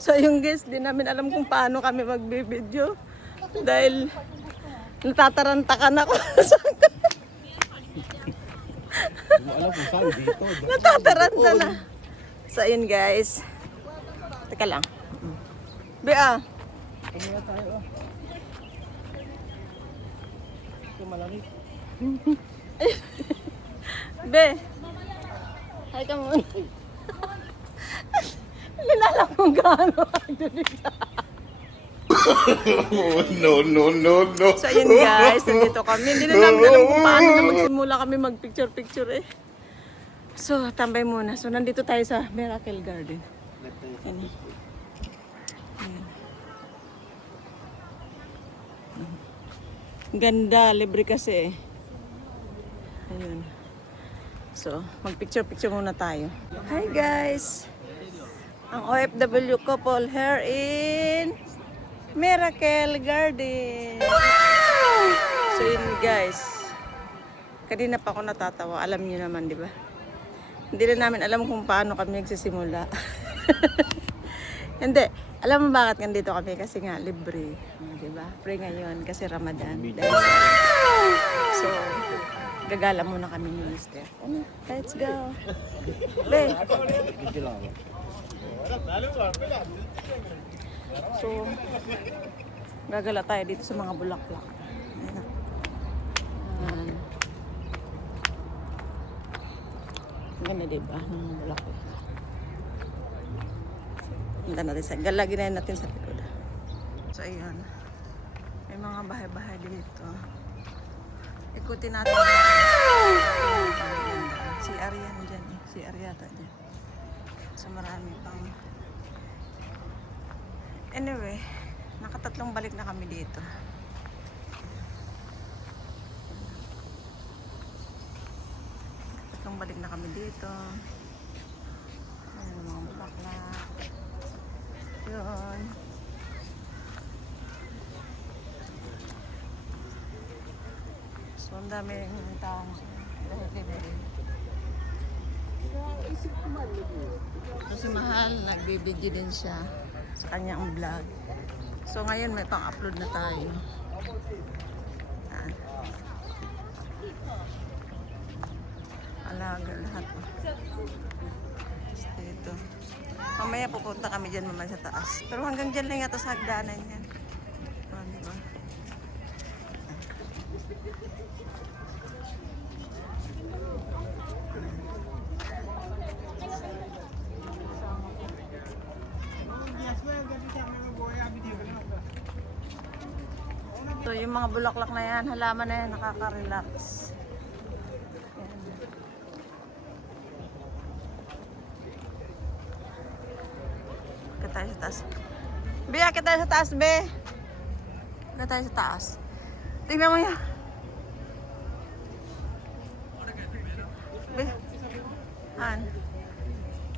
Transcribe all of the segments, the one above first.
So yung guys, di namin alam kung paano kami magbibideo. Dahil natatarantakan ako. Hindi mo alam kung saan dito. Natataranta na. So yun guys. Teka lang. Bea. Pumila tayo. Ito malamig. Be. Hi ka muna. Linala kung gaano. No. So ayun guys, nandito kami. Hindi na namin alam kung paano na magsimula kami mag-picture-picture eh. So, tambay muna. So, nandito tayo sa Miracle Garden. Ayan. Ayan. Ganda, libre kasi eh. Ayun. So, mag-picture-picture muna tayo. Hi guys! Ang OFW couple here in Miracle Garden. So yun guys. Kanina pa ako natatawa. Alam niyo naman, di ba? Hindi na namin alam kung paano kami nagsisimula. Hindi. Alam mo bakit nandito kami? Kasi nga, libre. Di ba? Free ngayon kasi Ramadan. So, gagala muna kami ni Mister. Ano? Let's go. Be. So, gagala tayo dito sa mga bulaklak. Ayan. Ganda diba? Mga bulaklak. Punta natin sa, galagin natin sa likod. So, ayan. May mga bahay-bahay din ito. Ikutin natin. Si Arian dyan eh. Si Ariata dyan. So, marami pang... Anyway, nakatatlong balik na kami dito. Tatlong balik na kami dito. Ayan, mga bulaklak. Yun. So, ang daming taong libre. So, si Mahal, nagbibigay din siya sa kanyang vlog. So, ngayon may pang-upload na tayo. Ayan. Alaga lahat. Dito. Mamaya pupunta kami dyan mamaya sa taas. Pero hanggang dyan lang yata sa hagdanan yan. Diba? So yung mga bulaklak na yan, halaman na yan, nakaka-relax. Akit tayo sa taas. Be, akit tayo sa taas, be. Akit tayo sa taas. Tingnan mo yan. Be. Han.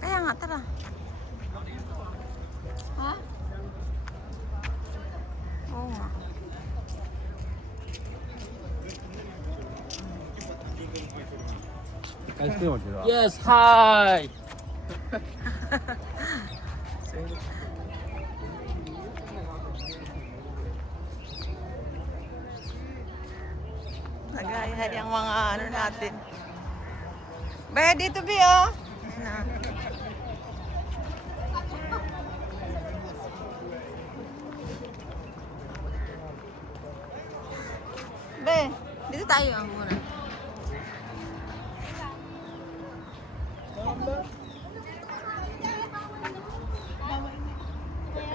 Kaya nga, tara. Ha? Oo nga. Yes, hi! Nagaya yung mga ano natin. Baya dito, Bi, oh. Ayan na. Be, dito tayo ang muna.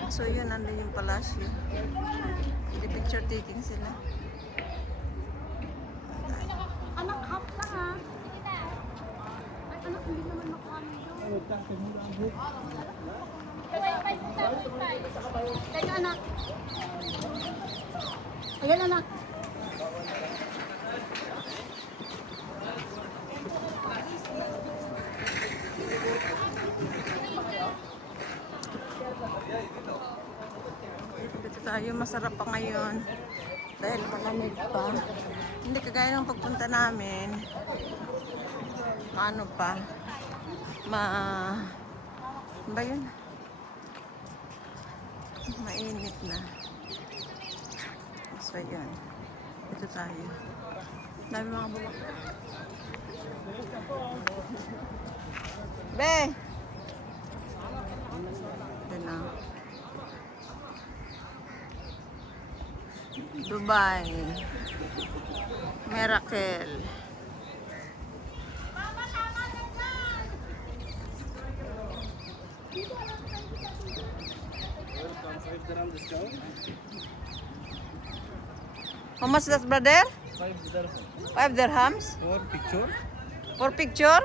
So yun, nandun yung palasyo. Hindi picture taking sila. Anak, half lang ha. Ay, anak, hindi naman nakuha nyo. Teka, anak. Ayan, anak. Dito tayo, masarap pa ngayon. Dahil malamig pa. Hindi kagaya ng pagpunta namin. Ano pa? Ba yun? Mainit na. So, yan. Ito tayo. Dami mga bulak. Be! Ito na. Dubai. Miracle. How much that, brother? 5 dirham. 5 dirhams? For picture? For picture?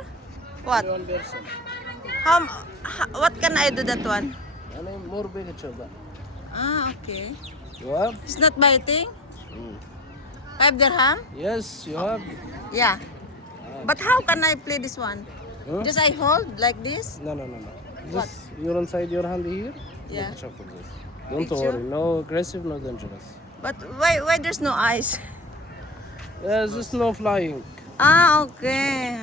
What? One person. What can I do that one? And more picture that. Ah, okay. You have? It's not biting? 5 dirham? Yes, you have. Yeah. But how can I play this one? Huh? Just I hold like this? No. Just you're inside your hand here. Yeah. Picture for this. Don't Picture? worry. No aggressive, no dangerous. But why there's no eyes? There's just no flying. Ah, okay.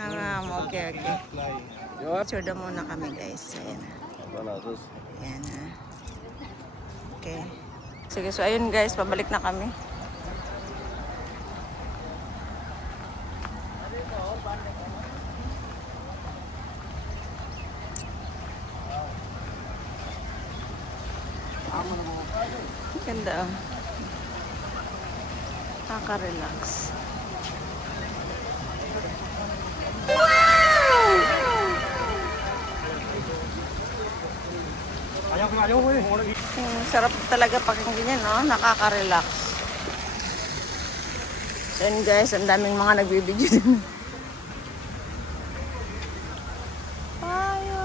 Okay. Flying. You have? Picture daw muna kami, guys. Ayan. This. Ayan na. Okay. Sige, so ayun guys, pabalik na kami. Ganda oh. Nakaka-relax. Sarap talaga pakinggan, no? Nakaka-relax. And guys, ang daming mga nagbibideo din. Ayo.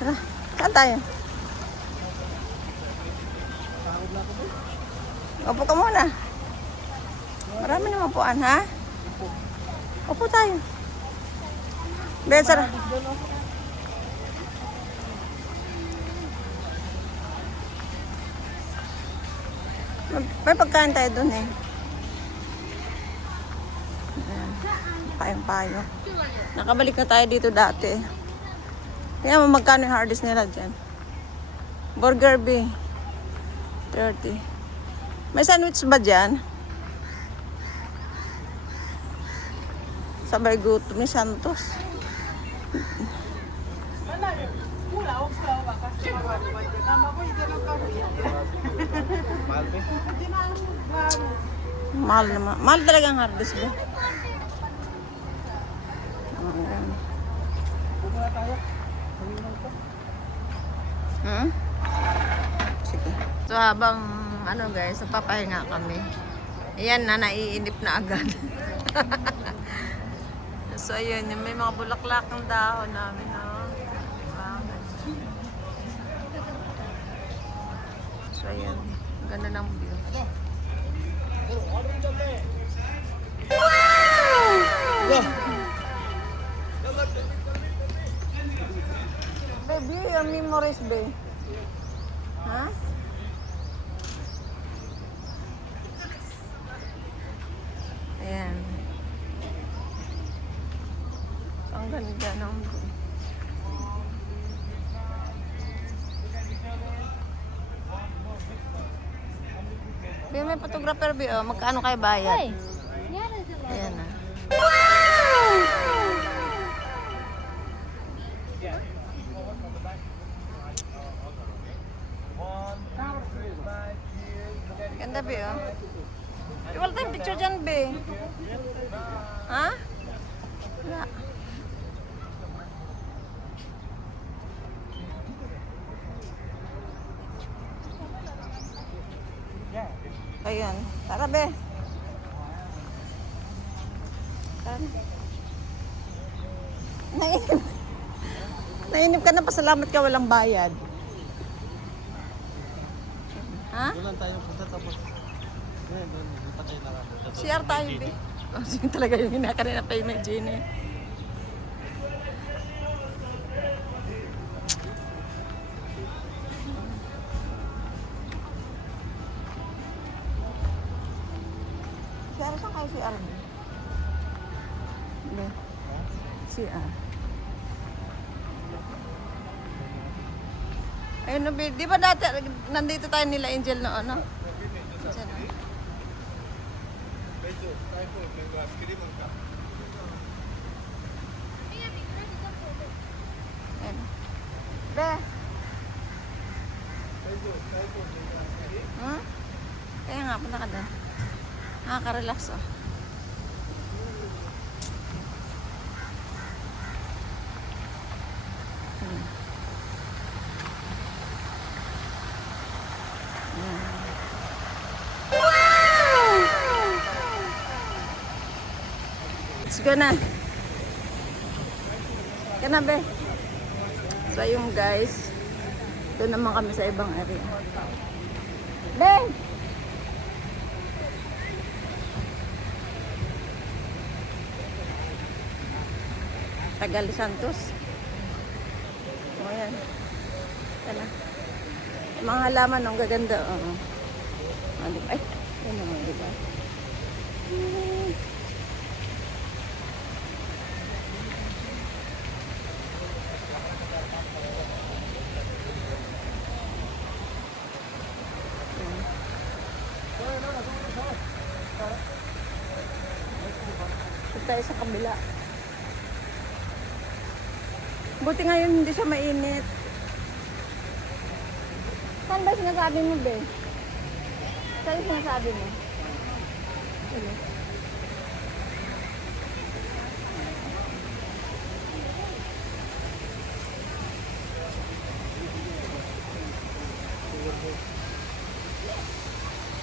Tara, saan tayo? Upo ka muna. Marami na mapuan, ha? Upo tayo. Besar. May pagkain tayo dun eh. Ayan. Payong-payo. Nakabalik na tayo dito dati. Tingnan mo magkano yung hard disk nila dyan. Burger B. 30. May sandwich ba dyan? Sabay gutom ni Santos. Mahal naman. Mahal talaga ang hard disk ba? Ayan. Sige. So habang ano guys, napapahinga kami. Ayan na, naiinip na agad. So ayun, may mga bulaklak ng dahon namin. Oh. So ayun, ganda ng view. Baby, your memories, babe. Ha? Ayan. Ang ganda ng view. Babe, may photographer, babe. Oh, magkano kayo bayad? Ayan na. Ganda, be, oh. Wala tayong picture dyan, be. Ha? Wala. Ayan. Tara, be. Tara. Nainip. Nainip ka na, pasalamat ka, walang bayad. Ha? Doon lang tayo punta tapos. Doon tayo na. CR tayo, be. Oh, sige talaga yung hinakanina pa yung Genie. CR, saan kayo CR? Be. CR. Ayun na, Be. Di ba dati, nandito tayo nila Angel na ano? Diyan, ah. Ayan. Be. Hmm? Kaya nga, punta ka doon. Nakaka-relax, oh. Hmm. Wow! Let's go na. Kana, be. So, yung guys, doon naman kami sa ibang area. Be! Tagal Santos. O, yan. Kana. Mga halaman, ang gaganda. Oo. Ay, yan naman, diba? Ito tayo sa kabila. Buti ngayon hindi siya mainit. Saan ba sinasabi mo, be? Saan sinasabi mo? Ano?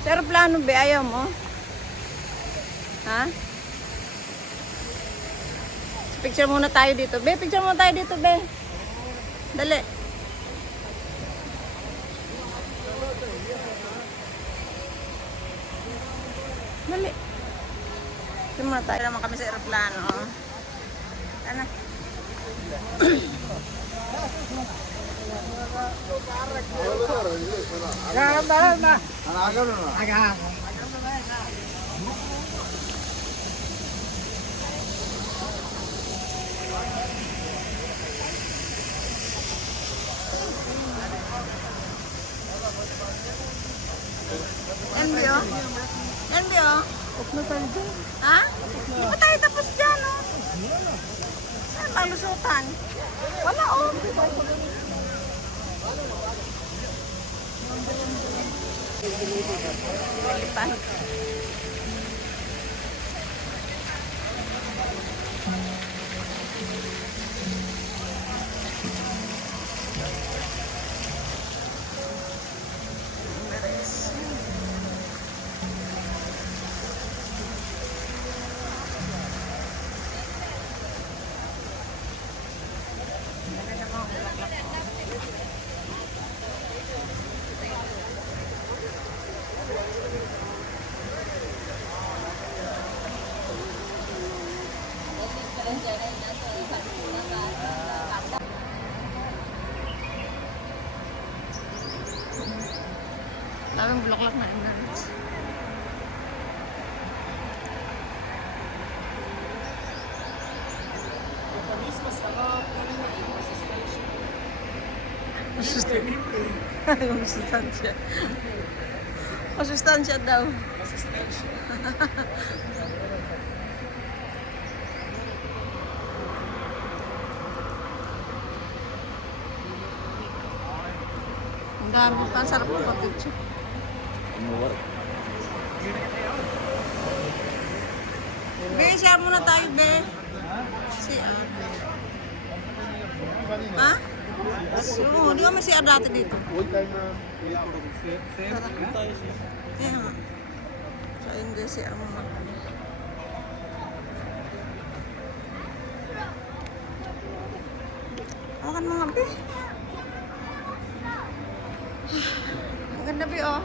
Sa aeroplano, be? Ayaw mo? Ha? Picture muna tayo dito. Be, picture muna tayo dito, be. Dali. Dali. Picture muna tayo. Naman kami sa aeroplano. Ano? NBO? NBO? Off na tayo dyan. Ha? Di ba tayo tapos dyan, oh? Saan malusutan? Wala, oh. Lipan. Daming bulaklak na emeralds. Yung sustansya. Masustansya daw. Ang dami pa. Ang sarap ng pag-picture. Be, share muna tayo, be. CR. Ha? Oo, di ba may CR dati dito? Kaya nga. So, ayun guys, CR muna kami. Awakan mga be. Ang ganda, be, oh.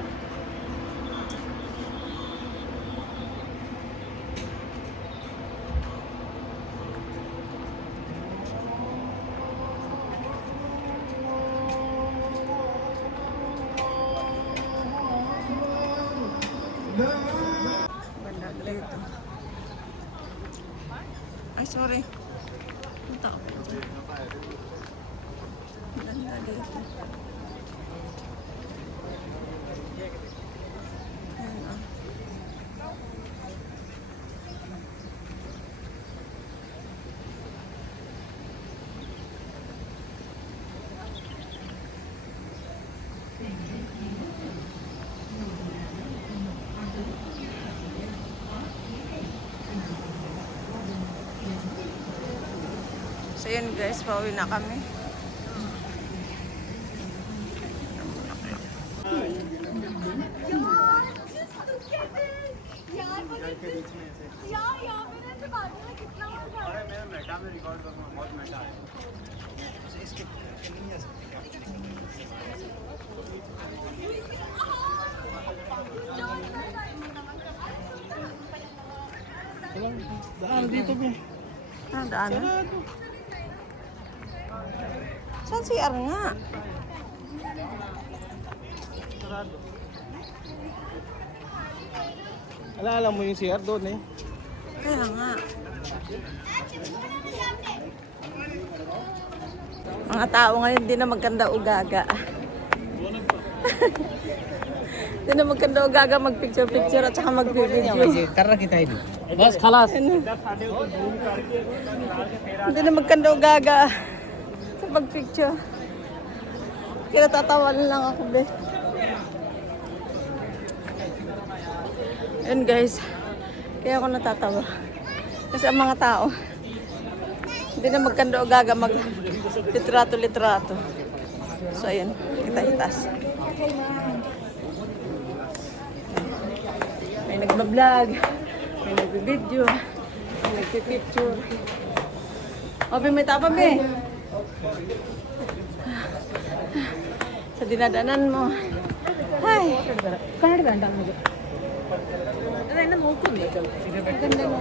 Ganda dito. Ay, sorry. Punta ka pa dyan. Ganda dito. Ayan, oh. So yun guys, pauwi na kami. Daan dito, be. Ah, daanan? Saan si R nga? Sarado. Alala mo yung CR doon eh. Kaya nga. Mga tao ngayon di na magkanda ugaga. Di na magkanda ugaga mag-picture-picture at saka mag-video. Karena kita ini. Bas, khalas. Hindi na magkanda ugaga sa pag-picture. Kaya tatawanan lang ako, be. Yun guys, kaya ako natatawa. Kasi ang mga tao, hindi na magkanda ugaga mag-litrato-litrato. So ayun, kita-itas. May nagbablog, may nagbibideo, may nagpipicture. O, may tapa, be. Sa dinadanan mo. Ay. Kaya ganda mo. Ay, namukod eh. Ganda mo.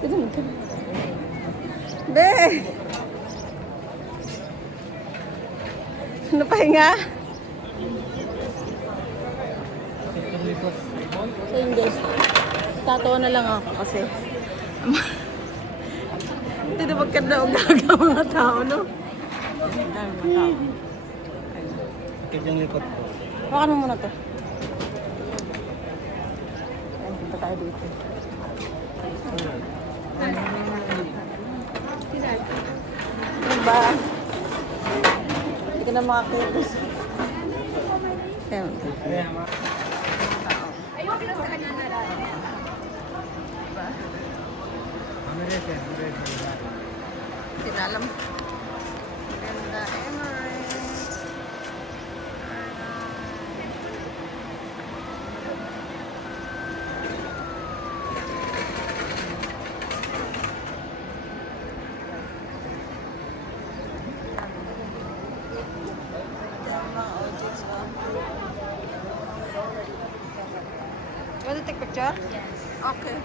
Ito mo ka. Be! Ano pahinga? So yun guys, tatawa na lang ako kasi hindi na magkanda o gaga mga tao, no? Ang dami mga tao. Ikit yung likod ko. Hawakan mo muna to. Ayan, punta tayo dito. Diba? Hindi ka na makakilos. Ayan. Hindi na alam. Ganda Emirates. Want to take picture? Yes. Okay.